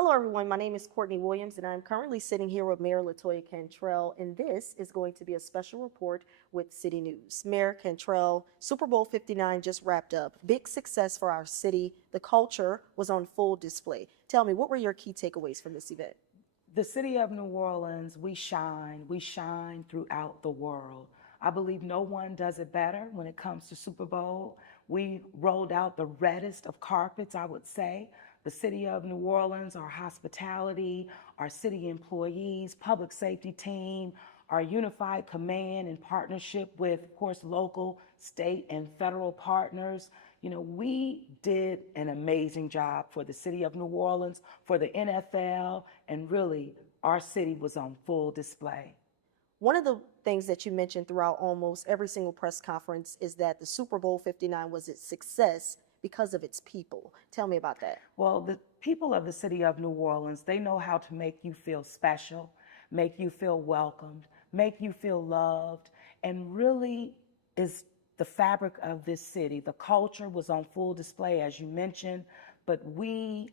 Hello, everyone. My name is Kourtney Williams, and I'm currently sitting here with Mayor LaToya Cantrell, and this is going to be a special report with City News. Mayor Cantrell, Super Bowl 59 just wrapped up. Big success for our city. The culture was on full display. Tell me, what were your key takeaways from this event? The city of New Orleans, we shine throughout the world. I believe no one does it better when it comes to Super Bowl. We rolled out the reddest of carpets, I would say. The city of New Orleans, our hospitality, our city employees, public safety team, our unified command in partnership with, of course, local, state, and federal partners. We did an amazing job for the city of New Orleans, for the NFL, and really, our city was on full display. One of the things that you mentioned throughout almost every single press conference is that the Super Bowl 59 was its success because of its people. Tell me about that. Well, the people of the city of New Orleans, they know how to make you feel special, make you feel welcomed, make you feel loved, and really is the fabric of this city. The culture was on full display, as you mentioned, but we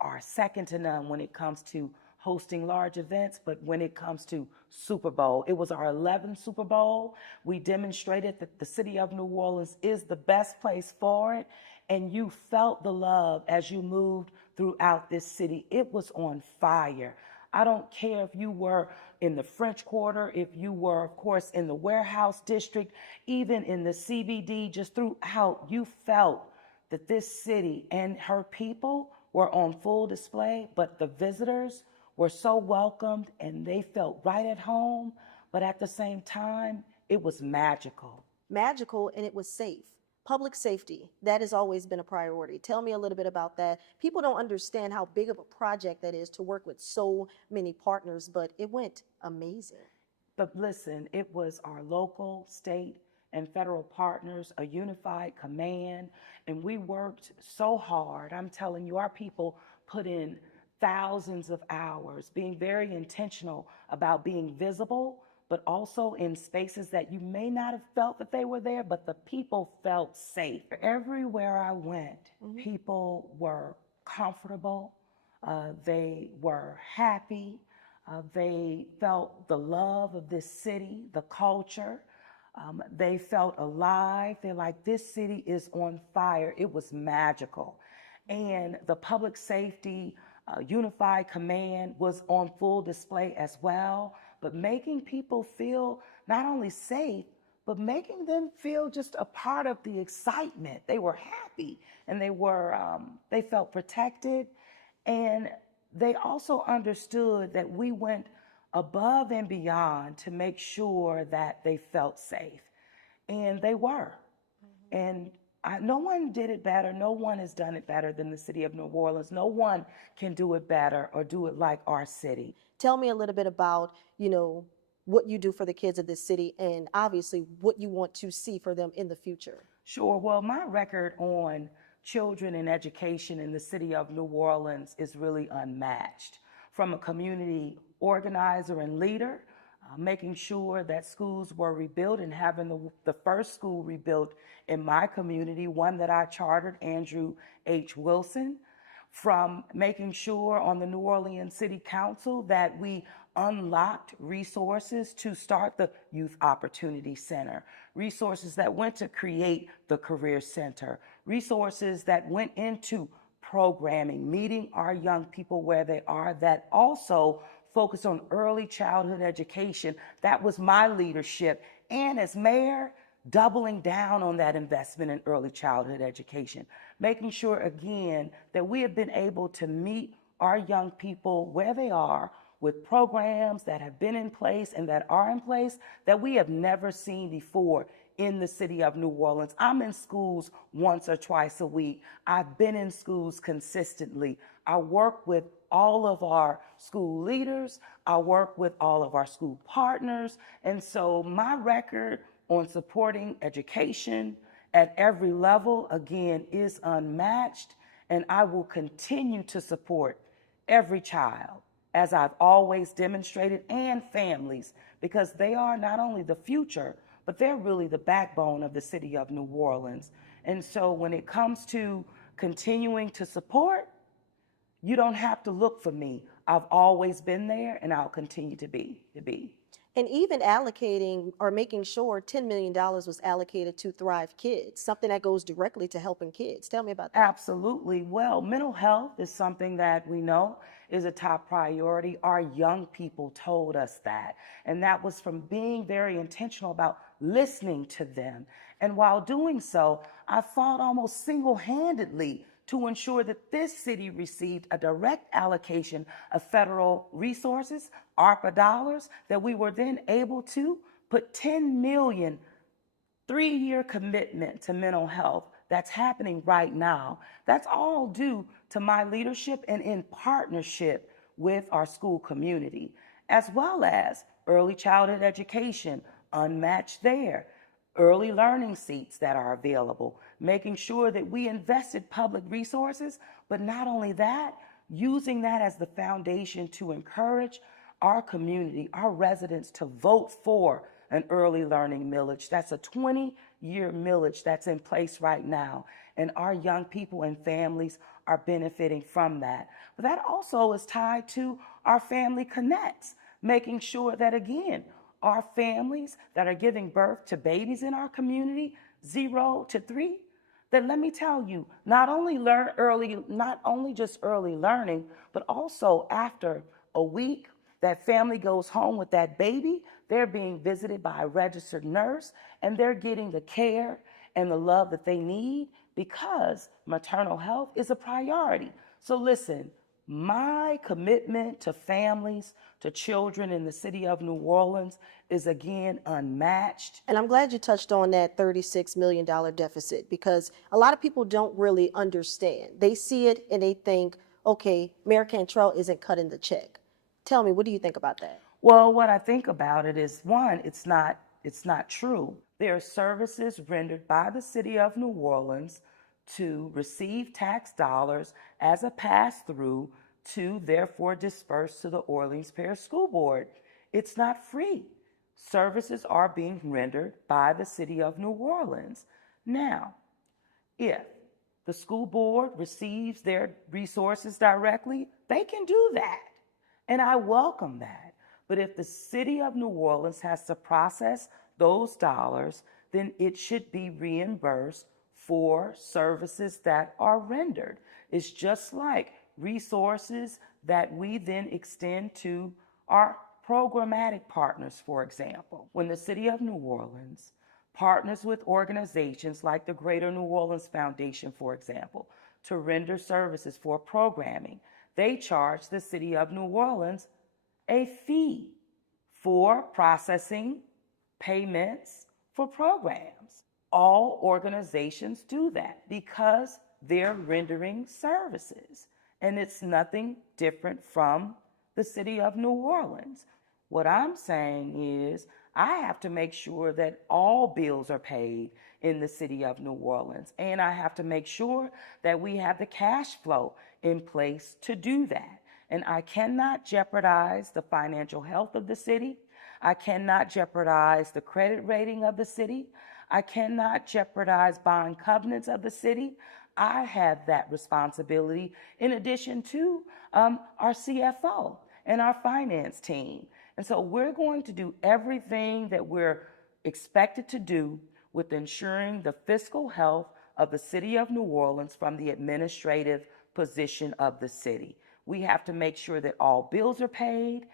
are second to none when it comes to hosting large events, but when it comes to Super Bowl, it was our 11th Super Bowl. We demonstrated that the city of New Orleans is the best place for it, and you felt the love as you moved throughout this city. It was on fire. I don't care if you were in the French Quarter, if you were, of course, in the warehouse district, even in the CBD, just throughout, you felt that this city and her people were on full display, but the visitors were so welcomed and they felt right at home. But at the same time, it was magical. Magical, and it was safe. Public safety, that has always been a priority. Tell me a little bit about that. People don't understand how big of a project that is to work with so many partners, but it went amazing. But listen, it was our local, state, and federal partners, a unified command, and we worked so hard. I'm telling you, our people put in thousands of hours, being very intentional about being visible, but also in spaces that you may not have felt that they were there, but the people felt safe. Everywhere I went, people were comfortable, they were happy, they felt the love of this city, the culture. They felt alive. They're like, this city is on fire. It was magical. And the public safety unified command was on full display as well, but making people feel not only safe, but making them feel just a part of the excitement. They were happy and they felt protected. And they also understood that we went above and beyond to make sure that they felt safe. And they were. And no one did it better. No one has done it better than the city of New Orleans. No one can do it better or do it like our city. Tell me a little bit about, what you do for the kids of this city and obviously what you want to see for them in the future. Sure. Well, my record on children and education in the city of New Orleans is really unmatched. From a community organizer and leader, making sure that schools were rebuilt and having the first school rebuilt in my community, one that I chartered, Andrew H. Wilson, from making sure on the New Orleans City Council that we unlocked resources to start the Youth Opportunity Center, resources that went to create the Career Center, resources that went into programming, meeting our young people where they are, that also focus on early childhood education. That was my leadership. And as mayor, doubling down on that investment in early childhood education, making sure, again, that we have been able to meet our young people where they are with programs that have been in place and that are in place that we have never seen before in the city of New Orleans. I'm in schools once or twice a week. I've been in schools consistently. I work with all of our school leaders. I work with all of our school partners. And so my record on supporting education at every level, again, is unmatched. And I will continue to support every child, as I've always demonstrated, and families, because they are not only the future, but they're really the backbone of the city of New Orleans. And so when it comes to continuing to support, You don't have to look for me. I've always been there and I'll continue to be. And even allocating or making sure $10 million was allocated to Thrive Kids, something that goes directly to helping kids. Tell me about that. Absolutely. Well, mental health is something that we know is a top priority. Our young people told us that. And that was from being very intentional about listening to them. And while doing so, I fought almost single-handedly to ensure that this city received a direct allocation of federal resources, ARPA dollars, that we were then able to put 10 million 3-year commitment to mental health that's happening right now. That's all due to my leadership and in partnership with our school community, as well as early childhood education, unmatched there, early learning seats that are available, making sure that we invested public resources, but not only that, using that as the foundation to encourage our community, our residents to vote for an early learning millage. That's a 20-year millage that's in place right now. And our young people and families are benefiting from that. But that also is tied to our Family Connects, making sure that, again, our families that are giving birth to babies in our community, 0 to 3, that let me tell you, not only just early learning, but also after a week, that family goes home with that baby, they're being visited by a registered nurse, and they're getting the care and the love that they need because maternal health is a priority. So listen, my commitment to families, to children in the city of New Orleans is again unmatched. And I'm glad you touched on that $36 million deficit, because a lot of people don't really understand. They see it and they think, okay, Mayor Cantrell isn't cutting the check. Tell me, what do you think about that? Well, what I think about it is, one, it's not true. There are services rendered by the city of New Orleans to receive tax dollars as a pass-through to therefore disperse to the Orleans Parish School Board. It's not free. Services are being rendered by the city of New Orleans. Now, if the school board receives their resources directly, they can do that. And I welcome that. But if the city of New Orleans has to process those dollars, then it should be reimbursed for services that are rendered. It's just like resources that we then extend to our programmatic partners, for example. When the city of New Orleans partners with organizations like the Greater New Orleans Foundation, for example, to render services for programming, they charge the city of New Orleans a fee for processing payments for programs. All organizations do that because they're rendering services. And it's nothing different from the city of New Orleans. What I'm saying is I have to make sure that all bills are paid in the city of New Orleans. And I have to make sure that we have the cash flow in place to do that. And I cannot jeopardize the financial health of the city. I cannot jeopardize the credit rating of the city. I cannot jeopardize bond covenants of the city. I have that responsibility in addition to our CFO and our finance team. And so we're going to do everything that we're expected to do with ensuring the fiscal health of the city of New Orleans from the administrative position of the city. We have to make sure that all bills are paid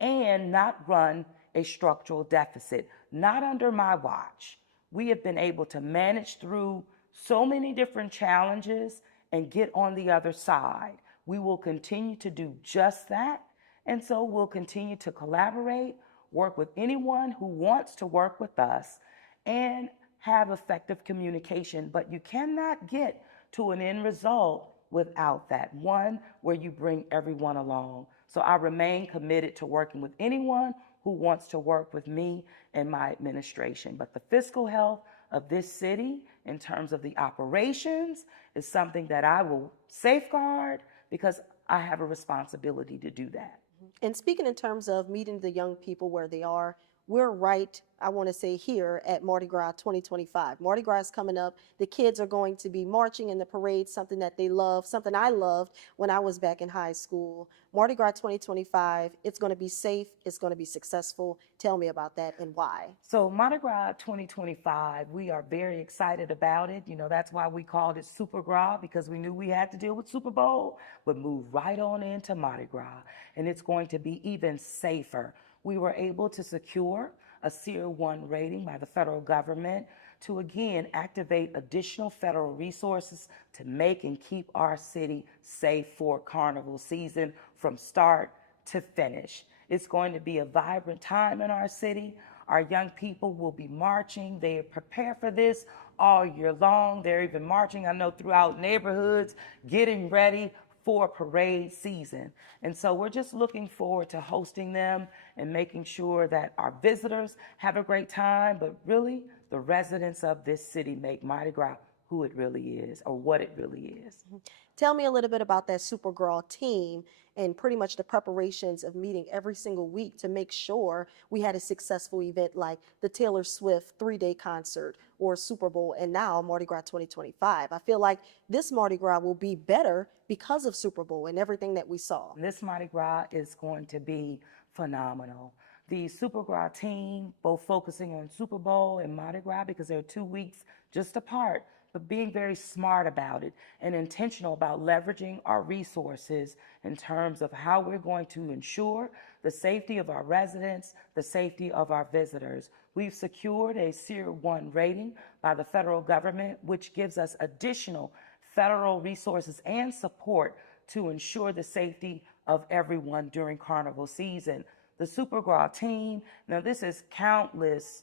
and not run a structural deficit. Not under my watch. We have been able to manage through so many different challenges and get on the other side. We will continue to do just that. And so we'll continue to collaborate, work with anyone who wants to work with us, and have effective communication. But you cannot get to an end result without that. One, where you bring everyone along. So I remain committed to working with anyone who wants to work with me and my administration. But the fiscal health of this city in terms of the operations is something that I will safeguard because I have a responsibility to do that. And speaking in terms of meeting the young people where they are, we're right, I want to say, here at Mardi Gras 2025. Mardi Gras is coming up. The kids are going to be marching in the parade, something that they love, something I loved when I was back in high school. Mardi Gras 2025, it's going to be safe, it's going to be successful. Tell me about that and why. So Mardi Gras 2025, we are very excited about it. You know, that's why we called it Super Gras, because we knew we had to deal with Super Bowl, but move right on into Mardi Gras. And it's going to be even safer. We were able to secure a Tier 1 rating by the federal government to again activate additional federal resources to make and keep our city safe for carnival season from start to finish. It's going to be a vibrant time in our city. Our young people will be marching. They prepare for this all year long. They're even marching, I know, throughout neighborhoods, getting ready for parade season. And so we're just looking forward to hosting them and making sure that our visitors have a great time, but really the residents of this city make Mardi Gras who it really is, or what it really is. Tell me a little bit about that Super Gras team and pretty much the preparations of meeting every single week to make sure we had a successful event like the Taylor Swift 3-day concert or Super Bowl and now Mardi Gras 2025. I feel like this Mardi Gras will be better because of Super Bowl and everything that we saw. This Mardi Gras is going to be phenomenal. The Super Gras team, both focusing on Super Bowl and Mardi Gras because they're 2 weeks just apart, but being very smart about it and intentional about leveraging our resources in terms of how we're going to ensure the safety of our residents, the safety of our visitors. We've secured a Tier 1 rating by the federal government, which gives us additional federal resources and support to ensure the safety of everyone during carnival season. The Super Gras team, now this is countless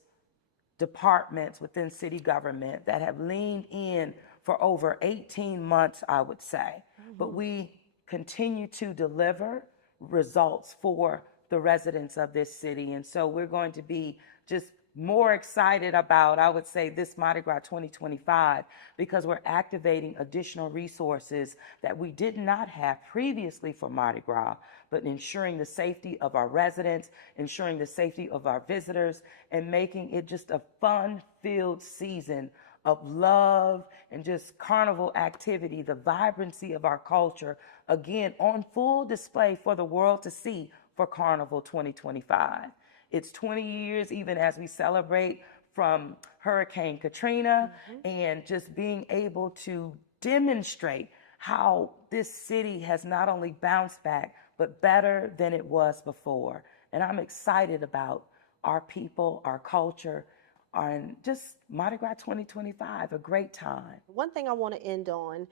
departments within city government that have leaned in for over 18 months, I would say. But we continue to deliver results for the residents of this city. And so we're going to be just more excited about, I would say, this Mardi Gras 2025 because we're activating additional resources that we did not have previously for Mardi Gras, but ensuring the safety of our residents, ensuring the safety of our visitors, and making it just a fun-filled season of love and just carnival activity, the vibrancy of our culture, again, on full display for the world to see for Carnival 2025. It's 20 years, even as we celebrate from Hurricane Katrina, and just being able to demonstrate how this city has not only bounced back, but better than it was before. And I'm excited about our people, our culture, and just Mardi Gras 2025, a great time. One thing I want to end on,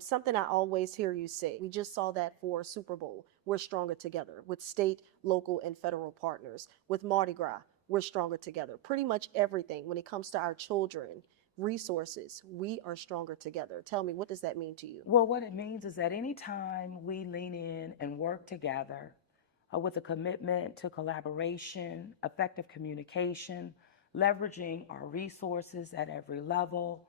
something I always hear you say, we just saw that for Super Bowl. We're stronger together with state, local, and federal partners. With Mardi Gras, we're stronger together. Pretty much everything when it comes to our children, resources, we are stronger together. Tell me, what does that mean to you? Well, what it means is that anytime we lean in and work together with a commitment to collaboration, effective communication, leveraging our resources at every level,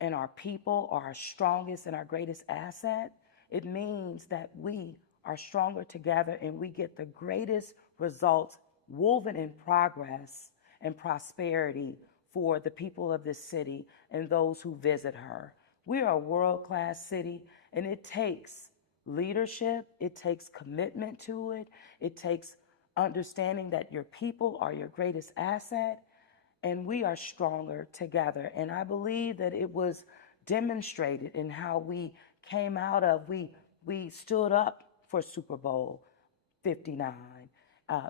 and our people are our strongest and our greatest asset, it means that we are stronger together and we get the greatest results woven in progress and prosperity for the people of this city and those who visit her. We are a world-class city, and it takes leadership, it takes commitment to it, it takes understanding that your people are your greatest asset, and we are stronger together. And I believe that it was demonstrated in how we came out of, we stood up for Super Bowl 59.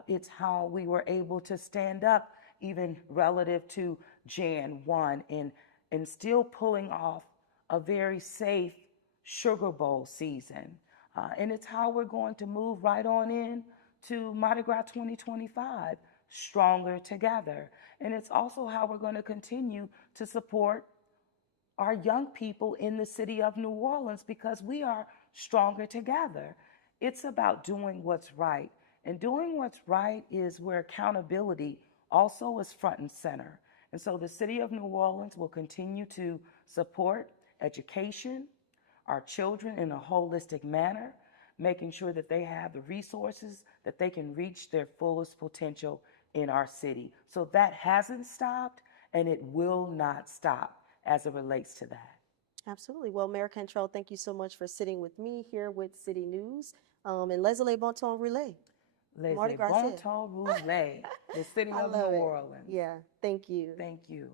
It's how we were able to stand up even relative to Jan 1 and still pulling off a very safe Sugar Bowl season. And it's how we're going to move right on in to Mardi Gras 2025, stronger together. And it's also how we're going to continue to support our young people in the city of New Orleans because we are stronger together. It's about doing what's right. And doing what's right is where accountability also is front and center. And so the city of New Orleans will continue to support education, our children in a holistic manner, making sure that they have the resources that they can reach their fullest potential in our city. So that hasn't stopped, and it will not stop as it relates to that. Absolutely. Well, Mayor Cantrell, thank you so much for sitting with me here with City News. And les bon temps relay. Les Mardi Gras bon said. temps roulés, the city I of New love it. Orleans. Yeah. Thank you. Thank you.